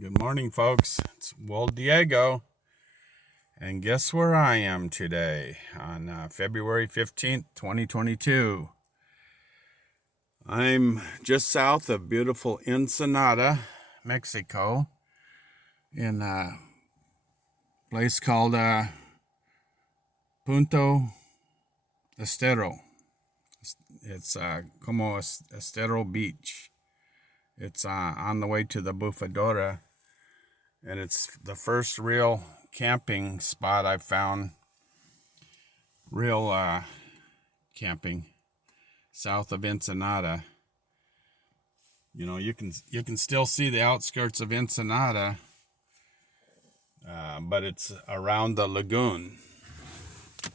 Good morning, folks. It's Will Diego. And guess where I am today on February 15th, 2022. I'm just south of beautiful Ensenada, Mexico, in a place called Punta Estero. It's como Estero Beach. It's on the way to the Bufadora, and it's the first real camping spot I've found. Real camping south of Ensenada. You know, you can still see the outskirts of Ensenada, but it's around the lagoon.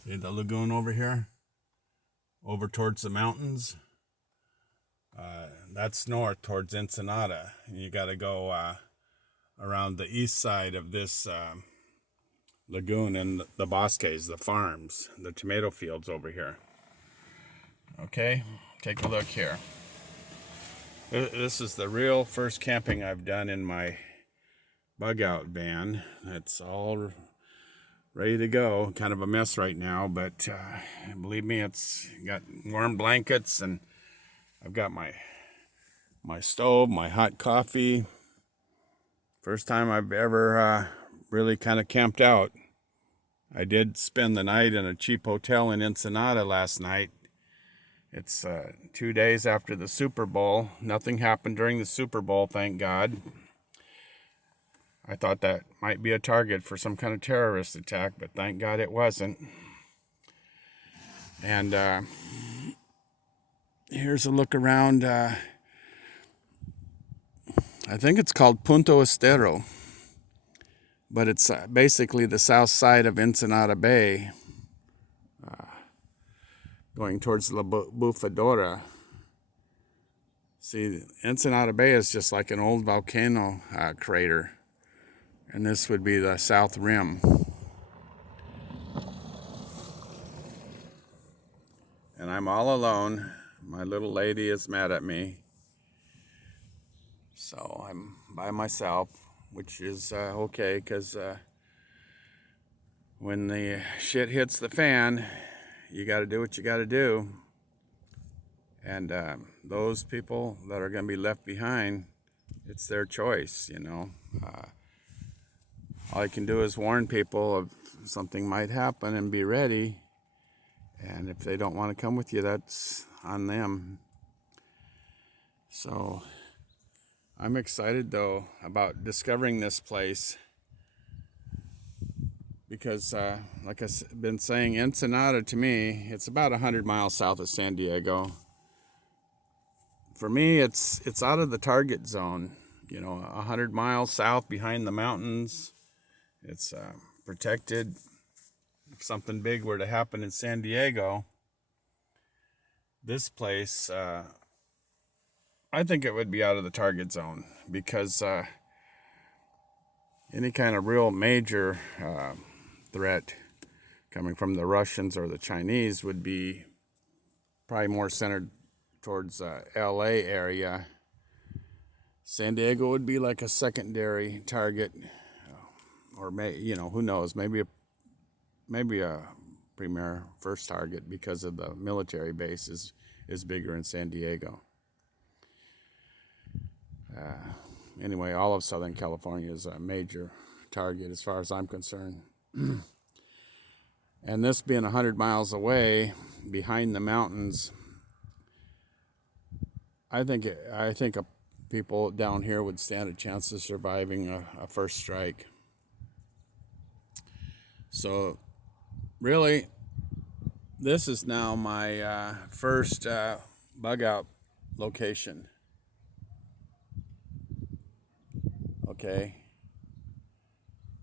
See the lagoon over here, over towards the mountains. That's north towards Ensenada. You got to go around the east side of this lagoon and the bosques, the farms, the tomato fields over here. Okay, take a look here. This is the real first camping I've done in my bug out van. It's all ready to go. Kind of a mess right now, but believe me, it's got warm blankets, and I've got my stove, my hot coffee. First time I've ever really kind of camped out. I did spend the night in a cheap hotel in Ensenada last night. It's 2 days after the Super Bowl. Nothing happened during the Super Bowl, thank God. I thought that might be a target for some kind of terrorist attack, but thank God it wasn't. And here's a look around. I think it's called Punta Estero, but it's basically the south side of Ensenada Bay, going towards La Bufadora. See, Ensenada Bay is just like an old volcano crater, and this would be the south rim. And I'm all alone. My little lady is mad at me. So I'm by myself, which is okay, because when the shit hits the fan, you got to do what you got to do. And those people that are going to be left behind, it's their choice, you know. All I can do is warn people of something might happen and be ready. And if they don't want to come with you, that's on them. So I'm excited, though, about discovering this place because, like I've been saying, Ensenada, to me, it's about 100 miles south of San Diego. For me, it's out of the target zone, you know, 100 miles south behind the mountains. It's protected. If something big were to happen in San Diego, this place, I think it would be out of the target zone, because any kind of real major threat coming from the Russians or the Chinese would be probably more centered towards LA area. San Diego would be like a secondary target, or who knows, maybe a premier first target, because of the military base is bigger in San Diego. Anyway, all of Southern California is a major target as far as I'm concerned. And this being 100 miles away behind the mountains, I think people down here would stand a chance of surviving a first strike. So really, this is now my first bug out location. Okay,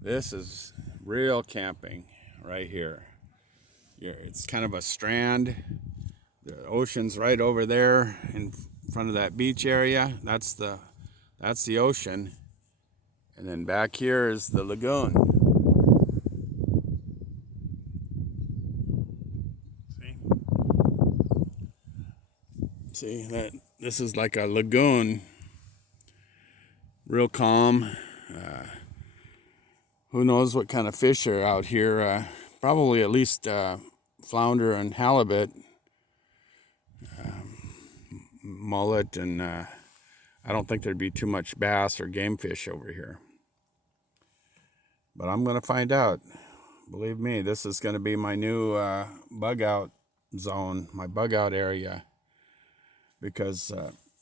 this is real camping right here. It's kind of a strand. The ocean's right over there in front of that beach area. That's the ocean, and then back here is the lagoon. See that this is like a lagoon, real calm. Who knows what kind of fish are out here? Probably at least flounder and halibut, mullet, and I don't think there'd be too much bass or game fish over here. But I'm going to find out. Believe me, this is going to be my new bug out zone, my bug out area, because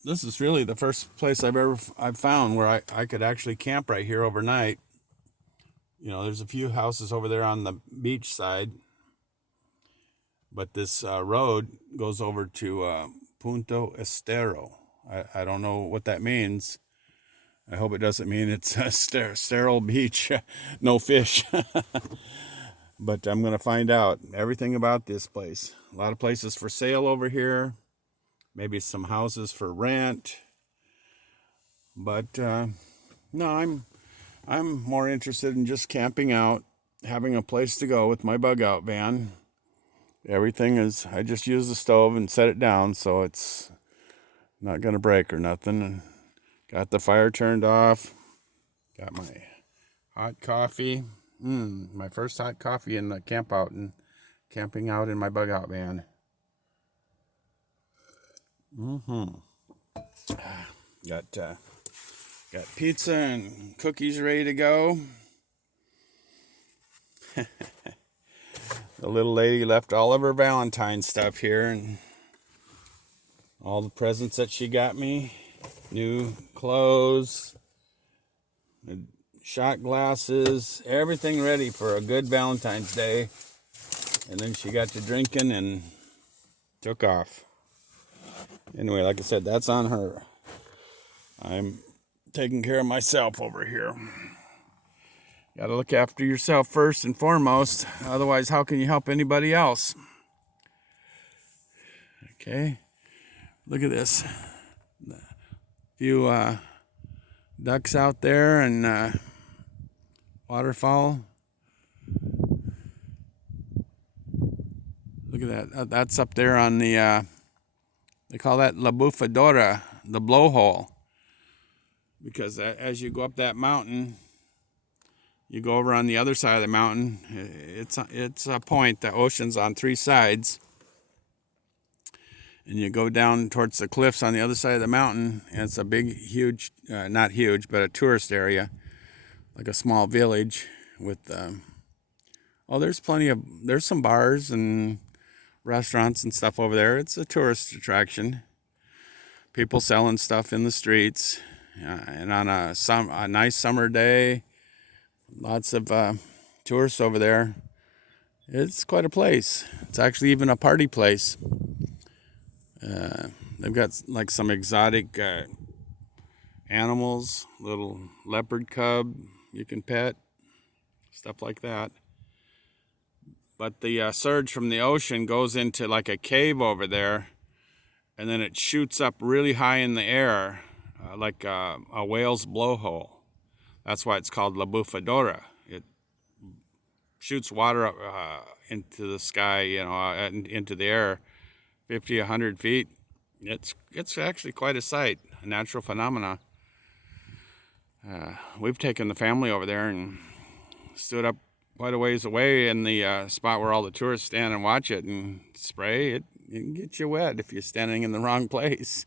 this is really the first place I've found where I could actually camp right here overnight. You know, there's a few houses over there on the beach side, but this road goes over to Punta Estero. I don't know what that means. I hope it doesn't mean it's a sterile beach, no fish. But I'm going to find out everything about this place. A lot of places for sale over here. Maybe some houses for rent. But no, I'm more interested in just camping out, having a place to go with my bug out van. Everything is, I just use the stove and set it down so it's not going to break or nothing. And got the fire turned off. Got my hot coffee. My first hot coffee in the camp out and camping out in my bug out van. Got pizza and cookies ready to go. The little lady left all of her Valentine stuff here and all the presents that she got me. New clothes, shot glasses, everything ready for a good Valentine's Day. And then she got to drinking and took off. Anyway, like I said, that's on her. I'm taking care of myself over here. Got to look after yourself first and foremost. Otherwise, how can you help anybody else? Okay. Look at this. A few ducks out there and waterfowl. Look at that. That's up there on the, they call that La Bufadora, the blowhole. Because as you go up that mountain, you go over on the other side of the mountain. It's a point. The ocean's on three sides. And you go down towards the cliffs on the other side of the mountain. And it's a big, huge, not huge, but a tourist area. Like a small village with, there's some bars and restaurants and stuff over there. It's a tourist attraction. People selling stuff in the streets. And on a nice summer day, lots of tourists over there. It's quite a place. It's actually even a party place. They've got like some exotic animals, little leopard cub you can pet, stuff like that. But the surge from the ocean goes into like a cave over there, and then it shoots up really high in the air, like a whale's blowhole. That's why it's called La Bufadora. It shoots water up into the sky, into the air, 50, 100 feet. It's actually quite a sight, a natural phenomena. We've taken the family over there and stood up quite a ways away in the spot where all the tourists stand and watch it and spray. It can get you wet if you're standing in the wrong place.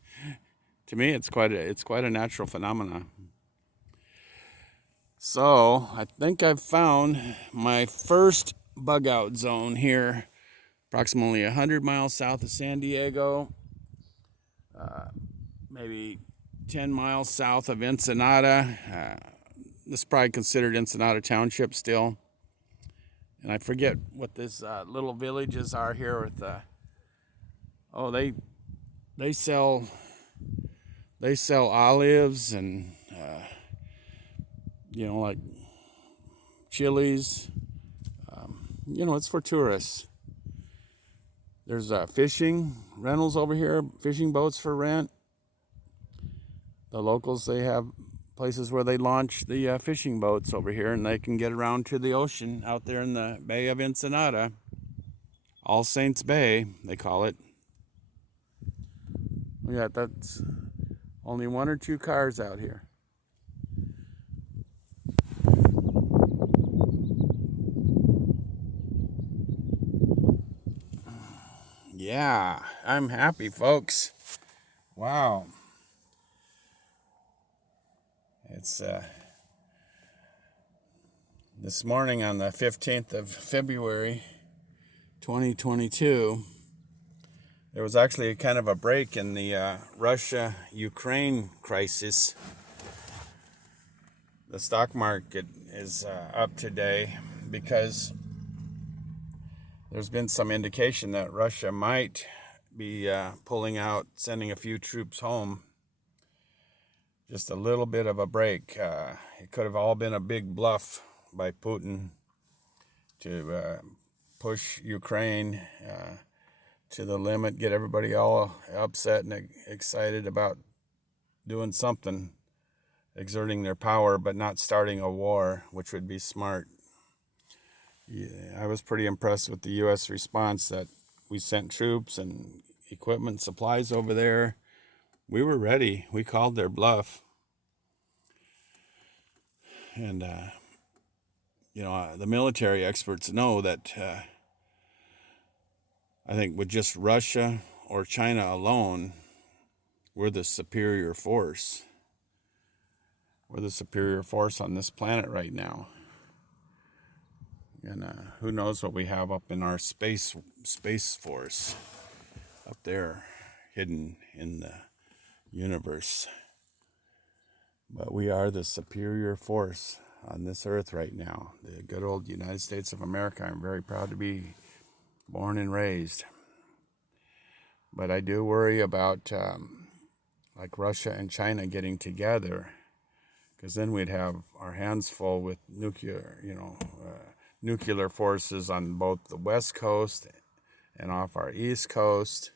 To me, it's quite a natural phenomena. So I think I've found my first bug out zone here, approximately 100 miles south of San Diego, maybe 10 miles south of Ensenada. This is probably considered Ensenada Township still. And I forget what this little villages are here with. They sell olives and like chilies. It's for tourists. There's fishing rentals over here, fishing boats for rent. The locals, they have places where they launch the fishing boats over here, and they can get around to the ocean out there in the Bay of Ensenada. All Saints Bay, they call it. Yeah, that's only 1 or 2 cars out here. Yeah, I'm happy, folks. Wow. It's this morning on the 15th of February, 2022. There was actually kind of a break in the Russia-Ukraine crisis. The stock market is up today because there's been some indication that Russia might be pulling out, sending a few troops home. Just a little bit of a break. It could have all been a big bluff by Putin to push Ukraine to the limit, get everybody all upset and excited about doing something, exerting their power, but not starting a war, which would be smart. Yeah, I was pretty impressed with the U.S. response that we sent troops and equipment, supplies over there. We were ready. We called their bluff. And, the military experts know that I think with just Russia or China alone, we're the superior force. We're the superior force on this planet right now. And who knows what we have up in our space force up there, hidden in the universe. But we are the superior force on this earth right now. The good old United States of America. I'm very proud to be born and raised. But I do worry about like Russia and China getting together, because then we'd have our hands full with nuclear forces on both the West Coast and off our East Coast,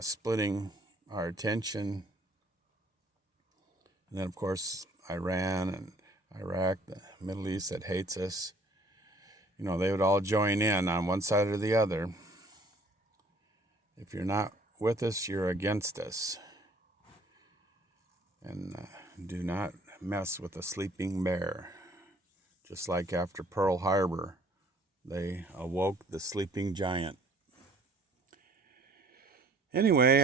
splitting our attention. And then, of course, Iran and Iraq, the Middle East that hates us, they would all join in on one side or the other. If you're not with us, you're against us. And do not mess with a sleeping bear. Just like after Pearl Harbor, they awoke the sleeping giant. Anyway,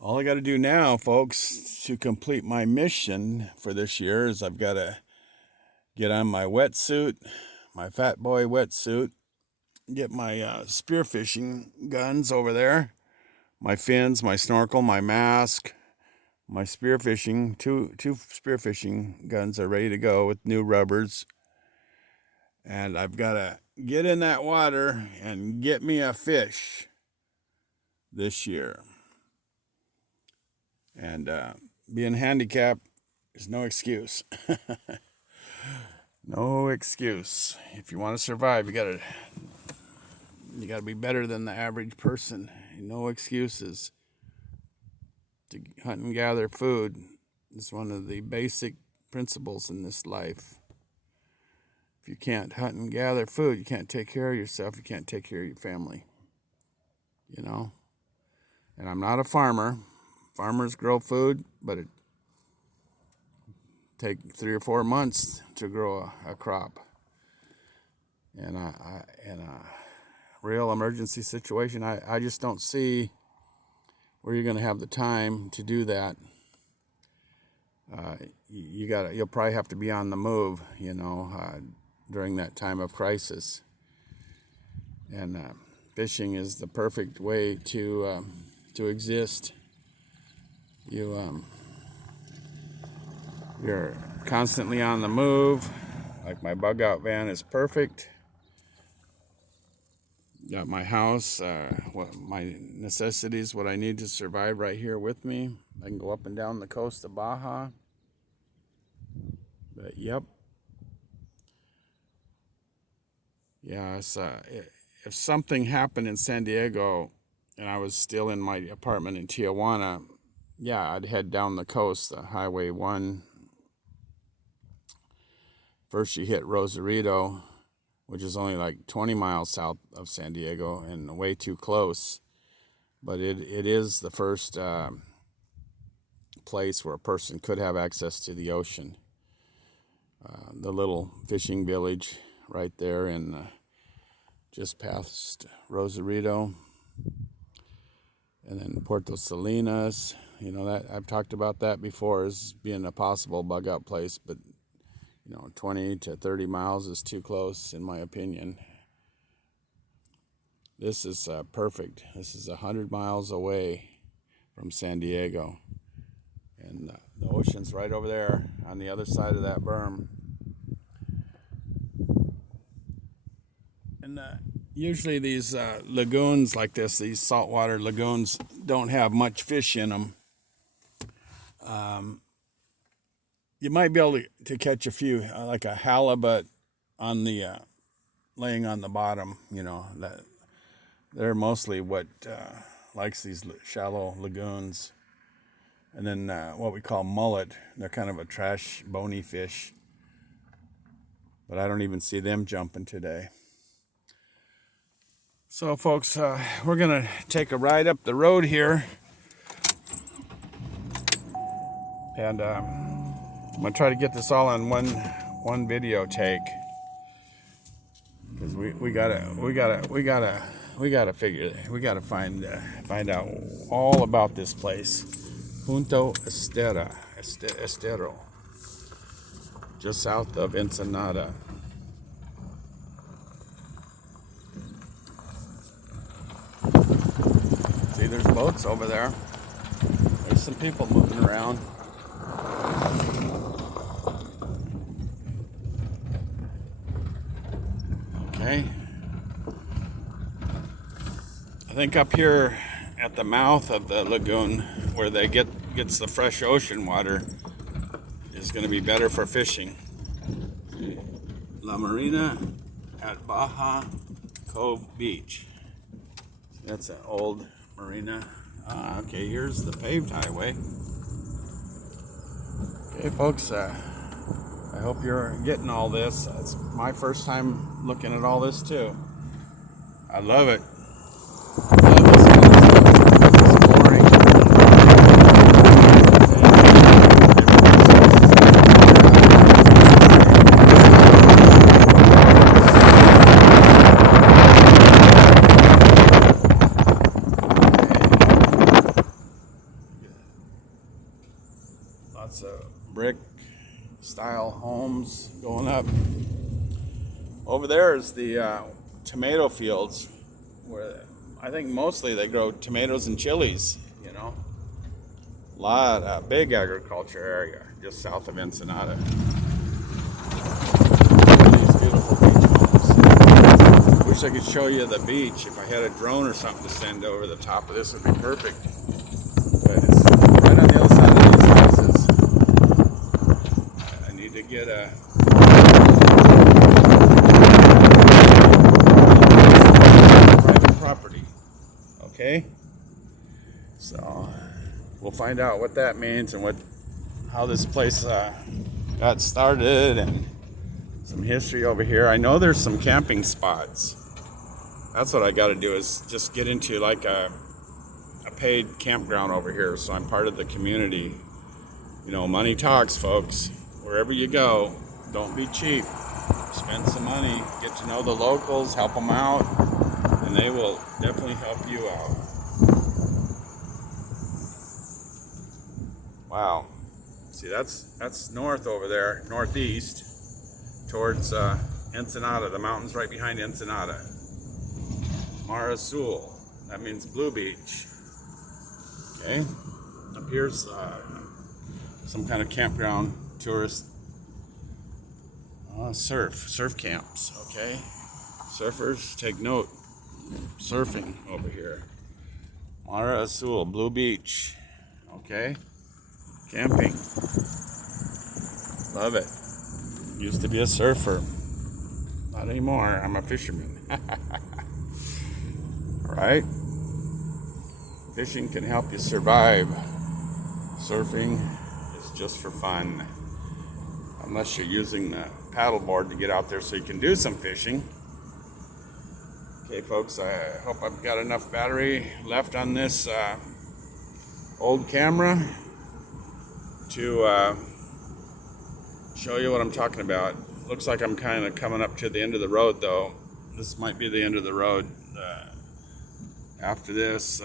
all I got to do now, folks, to complete my mission for this year is I've got to get on my wetsuit, my fat boy wetsuit, get my spearfishing guns over there, my fins, my snorkel, my mask, my spearfishing, two spearfishing guns are ready to go with new rubbers. And I've got to get in that water and get me a fish this year. And being handicapped is no excuse. No excuse. If you want to survive, you gotta be better than the average person. No excuses. To hunt and gather food is one of the basic principles in this life. If you can't hunt and gather food, you can't take care of yourself, you can't take care of your family. And I'm not a farmer. Farmers grow food, but it takes 3 or 4 months to grow a crop. And in a real emergency situation, I just don't see where you're going to have the time to do that. You'll probably have to be on the move, during that time of crisis. And fishing is the perfect way to exist. You're constantly on the move. Like my bug out van is perfect. Got my house, my necessities, what I need to survive right here with me. I can go up and down the coast of Baja. But yep. Yeah, if something happened in San Diego and I was still in my apartment in Tijuana, yeah, I'd head down the coast, the Highway 1. First you hit Rosarito, which is only like 20 miles south of San Diego and way too close. But it is the first place where a person could have access to the ocean. The little fishing village right there in just past Rosarito. And then Puerto Salinas, you know, that I've talked about that before as being a possible bug out place, but you know, 20 to 30 miles is too close in my opinion. This is perfect. This is 100 miles away from San Diego, and the ocean's right over there on the other side of that berm. And usually these lagoons like this, these saltwater lagoons, don't have much fish in them. You might be able to catch a few, like a halibut on the laying on the bottom. You know, that they're mostly what likes these shallow lagoons. And then what we call mullet, they're kind of a trash, bony fish. But I don't even see them jumping today. So folks, we're gonna take a ride up the road here, and I'm gonna try to get this all on one video take, because we gotta find out all about this place, Punta Estero, just south of Ensenada. See, there's boats over there. There's some people moving around. Okay. I think up here at the mouth of the lagoon, where they gets the fresh ocean water, is going to be better for fishing. La Marina at Baja Cove Beach. That's an old marina. Okay, here's the paved highway. Okay, folks, I hope you're getting all this. It's my first time looking at all this too. I love it. I love this kind of stuff. Exploring. Lots of brick style homes going up. Over there is the tomato fields, where I think mostly they grow tomatoes and chilies, you know. Big agriculture area just south of Ensenada. These beautiful beach homes. Wish I could show you the beach. If I had a drone or something to send over the top of this, would be perfect. But it's right on the other side of these houses. I need to get a private property. Okay? So we'll find out what that means and how this place got started, and some history over here. I know there's some camping spots. That's what I got to do, is just get into like a paid campground over here, so I'm part of the community. You know, money talks, folks. Wherever you go, don't be cheap. Spend some money, get to know the locals, help them out, and they will definitely help you out. Wow. See, that's north over there, northeast, towards Ensenada, the mountains right behind Ensenada. Mar Azul, that means Blue Beach. Okay, up here's some kind of campground, tourist surf camps. Okay, surfers, take note. Surfing over here. Mar Azul, Blue Beach. Okay, camping. Love it. Used to be a surfer. Not anymore. I'm a fisherman. Right? Fishing can help you survive. Surfing is just for fun. Unless you're using the paddleboard to get out there so you can do some fishing. Okay, folks, I hope I've got enough battery left on this old camera to show you what I'm talking about. Looks like I'm kind of coming up to the end of the road, though. this might be the end of the road. After this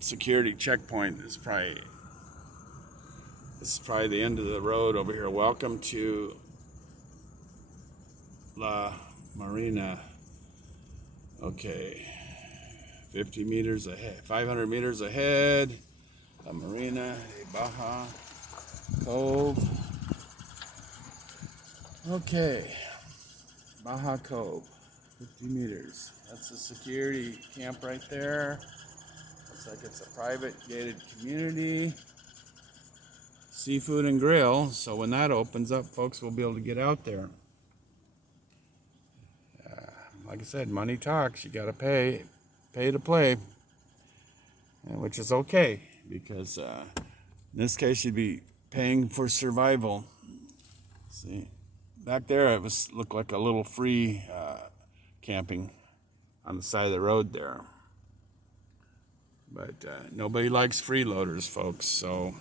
security checkpoint is probably the end of the road over here. Welcome to La Marina. Okay, 50 meters ahead, 500 meters ahead, La Marina de Baja Cove. Okay, Baja Cove, 50 meters. That's a security camp right there. Looks like it's a private gated community. Seafood and grill, so when that opens up, folks will be able to get out there. Like I said, money talks. You gotta pay to play, which is okay, because in this case you'd be paying for survival. See, back there it looked like a little free camping on the side of the road there, but nobody likes freeloaders, folks. So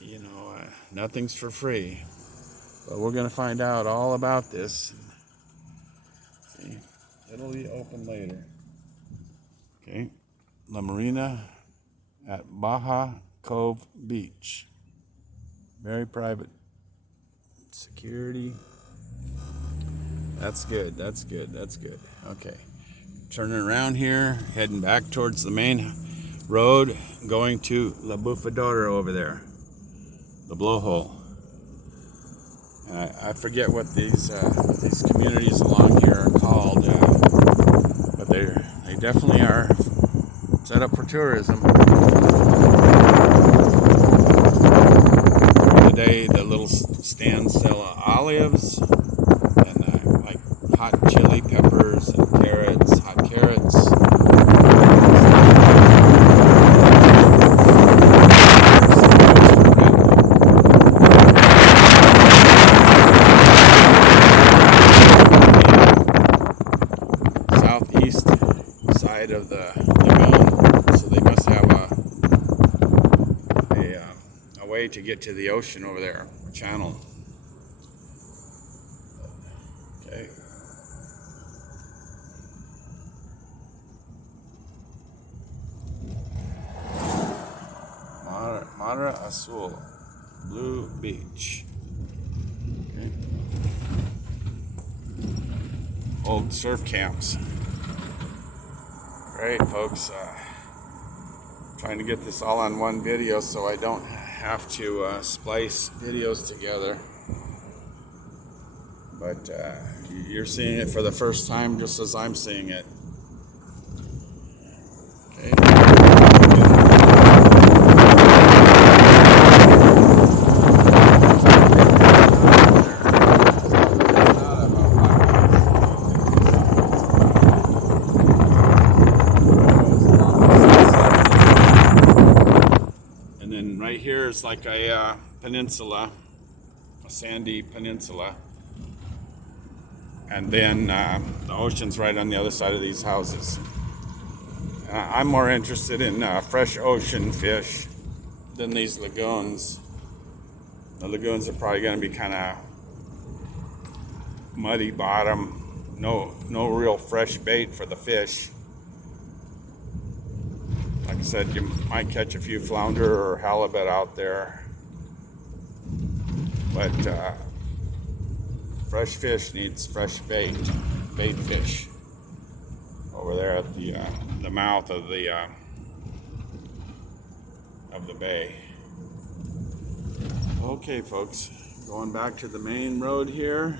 you know, nothing's for free. But we're gonna find out all about this. See, it'll be open later. Okay, La Marina at Baja Cove Beach. Very private. Security. That's good, that's good, that's good. Okay, turning around here, heading back towards the main road, going to La Bufadora over there, the blowhole. I forget what these communities along here are called, but they definitely are set up for tourism. Today, the little stands sell olives and like hot chili peppers and carrots, hot carrots. Of the lagoon, so they must have a way to get to the ocean over there, a channel. Okay. Mar Azul, Blue Beach. Okay. Old surf camps. Great, folks. Trying to get this all on one video so I don't have to splice videos together. But you're seeing it for the first time just as I'm seeing it. Okay. Right here is like a peninsula, a sandy peninsula, and then the ocean's right on the other side of these houses. I'm more interested in fresh ocean fish than these lagoons. The lagoons are probably going to be kind of muddy bottom, no real fresh bait for the fish. Like I said, you might catch a few flounder or halibut out there, but fresh fish needs fresh bait fish over there at the mouth of the bay. Okay, folks, going back to the main road here.